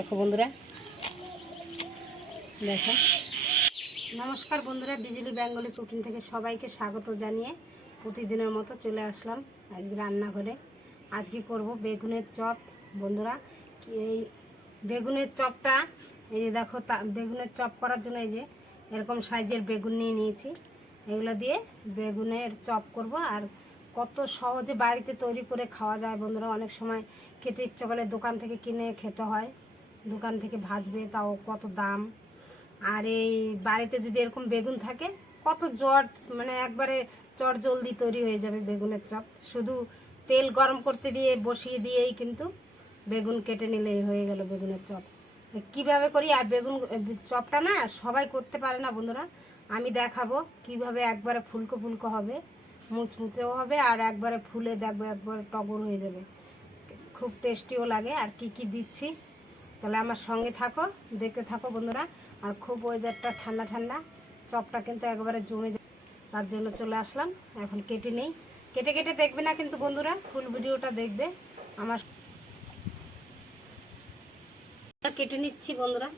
দেখো বন্ধুরা। দেখো। নমস্কার বন্ধুরা, বিজলি বেঙ্গলি কুকিং থেকে সবাইকে স্বাগত জানিয়ে প্রতিদিনের মতো চলে আসলাম আজকে রান্নাঘরে। আজকে করব বেগুনের চপ। বন্ধুরা এই বেগুনের চপটা, এই যে দেখো তা, বেগুনের চপ করার জন্য এই যে এরকম সাইজের বেগুন নিয়ে নিয়েছি। এগুলো দিয়ে বেগুনের চপ করব আর কত সহজে বাড়িতে তৈরি করে খাওয়া যায় বন্ধুরা। অনেক সময় খেতে ইচ্ছে করলে দোকান থেকে কিনে খেতে হয়। দোকান থেকে ভাজবে, তাও কত দাম? আর এই বাড়িতে যদি এরকম বেগুন থাকে, কত জট মানে একবারে চট জলদি তৈরি হয়ে যাবে বেগুনের চপ। শুধু তেল গরম করতে দিয়ে, বসিয়ে দিয়েই কিন্তু বেগুন কেটে নিলেই হয়ে গেল বেগুনের চপ। কীভাবে করি? আর বেগুন চপটা না সবাই করতে পারে না বন্ধুরা। আমি দেখাবো কীভাবে একবারে ফুলকো ফুলকো হবে, মুচমুচেও হবে, আর একবারে ফুলে দেখব একবারে টগর হয়ে যাবে। খুব টেস্টিও লাগে। আর কি কি দিচ্ছি? তাহলে আমার সঙ্গে থাকো, দেখতে থাকো বন্ধুরা। আর খুব ওয়েদারটা ঠান্ডা ঠান্ডা, চপটা কিন্তু একবারে জমে যায়। তার জন্য চলে আসলাম, এখন কেটে নেই। কেটে কেটে দেখবে না কিন্তু বন্ধুরা, ফুল ভিডিওটা দেখবে। আমার কেটে নিচ্ছি বন্ধুরা।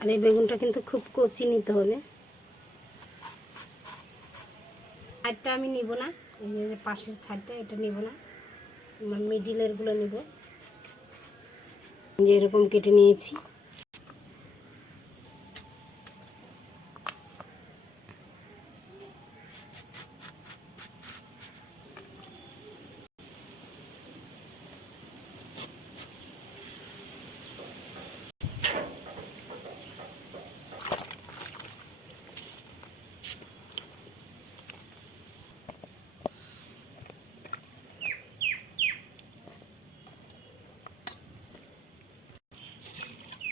আর এই বেগুনটা কিন্তু খুব কচি নিতে হবে। সাইডটা আমি নিব না, এই যে পাশের সাইডটা এটা নিব না। মিডিলেরগুলো নিব। যে এরকম কেটে নিয়েছি।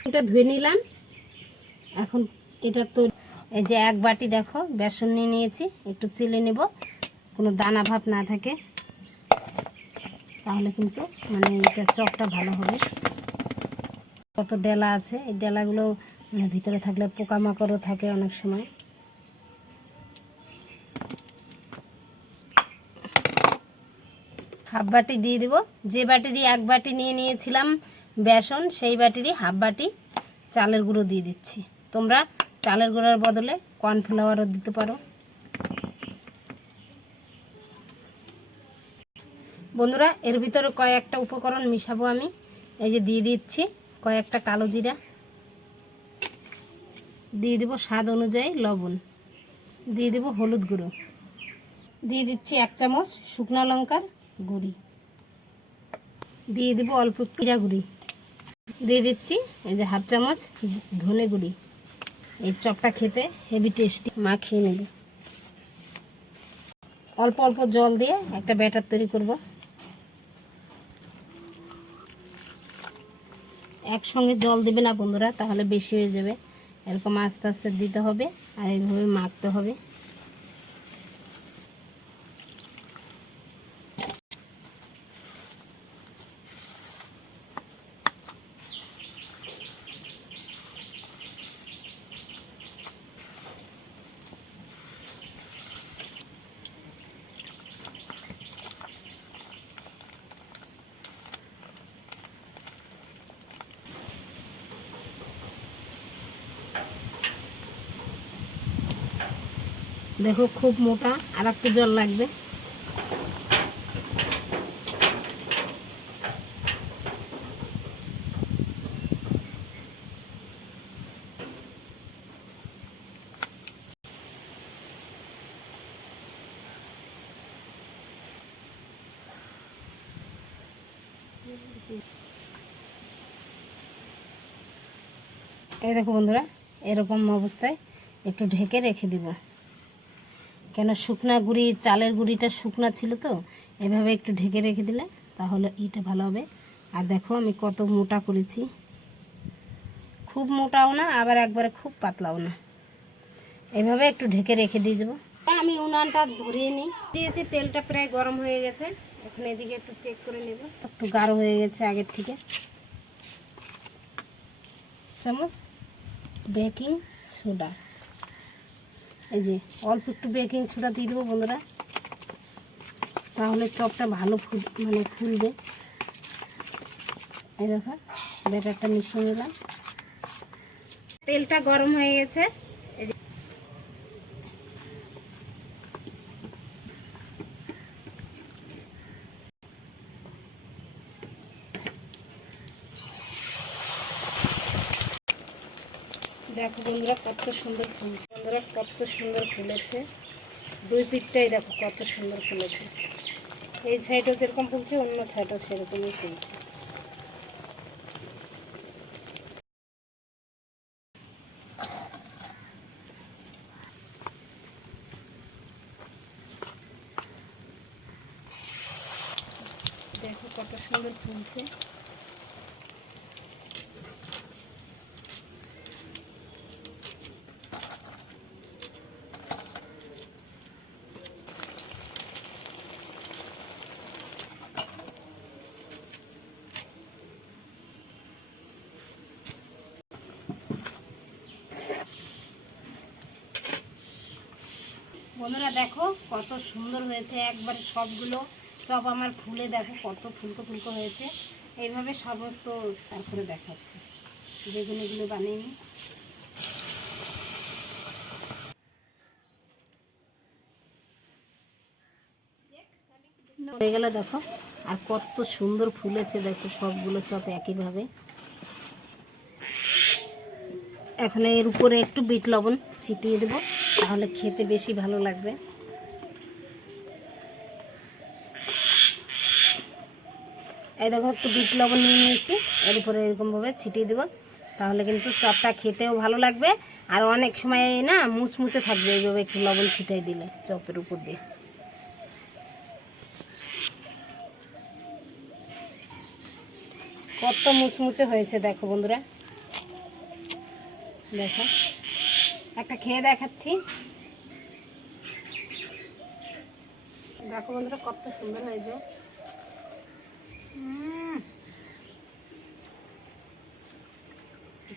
এটা ধুয়ে নিলাম। এখন এটা তো এই যে এক বাটি দেখো, বেসন নিয়ে নিয়েছি, একটু চিলে নেব, কোনো দানা ভাব না থাকে। তাহলে কিন্তু মানে এটা চপটা ভালো হবে। কত ডেলা আছে, এই ডেলাগুলো মানে ভিতরে থাকলে পোকামাকড়ও থাকে অনেক সময়। হাফ বাটি দিয়ে দেবো। যে বাটি দিয়ে এক বাটি নিয়ে নিয়েছিলাম বেসন, সেই বাটিরই হাফ বাটি চালের গুঁড়ো দিয়ে দিচ্ছি। তোমরা চালের গুঁড়োর বদলে কর্নফ্লাওয়ারও দিতে পারো। বন্ধুরা, এর ভিতরে কয়েকটা উপকরণ মিশাবো আমি। এই যে দিয়ে দিচ্ছি কয়েকটা কালো জিরা। দিয়ে দেবো স্বাদ অনুযায়ী লবণ। দিয়ে দেবো হলুদ গুঁড়ো। দিয়ে দিচ্ছি এক চামচ শুকনো লঙ্কার গুঁড়ি। দিয়ে দেবো অল্প পিড়া গুঁড়ি। দিয়ে দিচ্ছি। এই যে হাফ চামচ ধনে গুঁড়ি। এই চপটা খেতে হেভি টেস্টি। মাখিয়ে নেব। অল্প অল্প জল দিয়ে একটা ব্যাটার তৈরি করব। একসঙ্গে জল দেবে না বন্ধুরা, তাহলে বেশি হয়ে যাবে। এরকম আস্তে আস্তে দিতে হবে আর এইভাবে মাখতে হবে। দেখো, খুব মোটা, আর একটু জল লাগবে। এই দেখো বন্ধুরা, এরকম অবস্থায় একটু ঢেকে রেখে দিব। কেন শুকনা গুঁড়ি, চালের গুঁড়িটা শুকনা ছিল তো, এভাবে একটু ঢেকে রেখে দিলে তাহলে এটা ভালো হবে। আর দেখো আমি কত মোটা করেছি। খুব মোটাও না, আবার একবারে খুব পাতলাও না। এভাবে একটু ঢেকে রেখে দিয়ে যাব আমি উনানটা ধরিয়ে নিই। দিয়েছি তেলটা প্রায় গরম হয়ে গেছে, এখন এদিকে একটু চেক করে নেব। একটু গাঢ় হয়ে গেছে আগের থেকে। চামচ বেকিং সোডা এই যে, অল্প একটু বেকিং সোডা দিয়ে দেবো বন্ধুরা। তাহলে চপটা ভালো ফুল মানে ফুলবে। এই দেখো, ব্যাটারটা মিশিয়ে নিলাম। তেলটা গরম হয়ে গেছে। দেখো বন্ধুরা, কত সুন্দর ফুলছে। বন্ধুরা, কত সুন্দর ফুলেছে। দুই পিঠটাই দেখো কত সুন্দর ফুলেছে। এই সাইডও যেরকম ফুলছে, অন্য সাইডও সেরকমই ফুলছে। দেখো কত সুন্দর ফুলছে। বন্ধুরা দেখো, কত সুন্দর হয়েছে। একবারে সবগুলো চপ আমার ফুলে দেখো, কত ফুলকো ফুলকো হয়েছে। এইভাবে সমস্ত তারপরে দেখাচ্ছে। বেগুন এগুলো বানিয়ে নিই। হয়ে গেল দেখো, আর কত সুন্দর ফুলেছে দেখো, সবগুলো চপ একইভাবে। এখন এর উপরে একটু বিট লবণ ছিটিয়ে দেবো। তাহলে খেতে বেশি ভালো লাগবে। এই দেখো, একটু বিট লবণ নিয়ে নিয়েছি। এর উপরে এরকমভাবে ছিটিয়ে দেবো। তাহলে কিন্তু চপটা খেতেও ভালো লাগবে। আর অনেক সময় না মুচমুচে থাকবে এইভাবে একটু লবণ ছিটাই দিলে চপের উপর দিয়ে। কত মুচমুচে হয়েছে দেখো বন্ধুরা। দেখো। একটা খেয়ে দেখাচ্ছি। দেখো বন্ধুরা, কত সুন্দর হয়েছে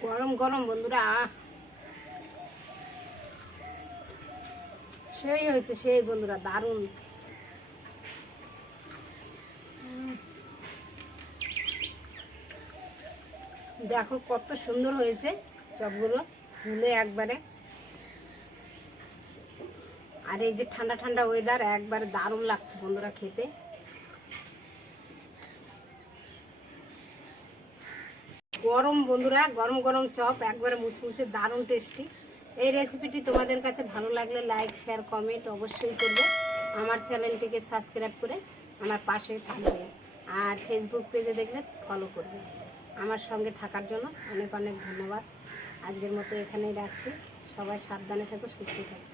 গরম গরম বন্ধুরা। সেই হয়েছে, সেই বন্ধুরা, দারুণ। দেখো কত সুন্দর হয়েছে চপগুলো, ফুলে একবারে। আর এই যে ঠান্ডা ঠান্ডা ওয়েদার একবারে দারুণ লাগছে বন্ধুরা খেতে। গরম বন্ধুরা, গরম গরম চপ, একবারে মুচমুচে দারুণ টেস্টি এই রেসিপিটি তোমাদের কাছে ভালো লাগলে লাইক শেয়ার কমেন্ট অবশ্যই করবে। আমার চ্যানেলটিকে সাবস্ক্রাইব করে আমার পাশে থাকবে। আর ফেসবুক পেজে দেখলে ফলো করবে। আমার সঙ্গে থাকার জন্য অনেক অনেক ধন্যবাদ। আজকের মতো এখানেই রাখছি। সবাই সাবধানে থাকো, সুস্থ থাকো।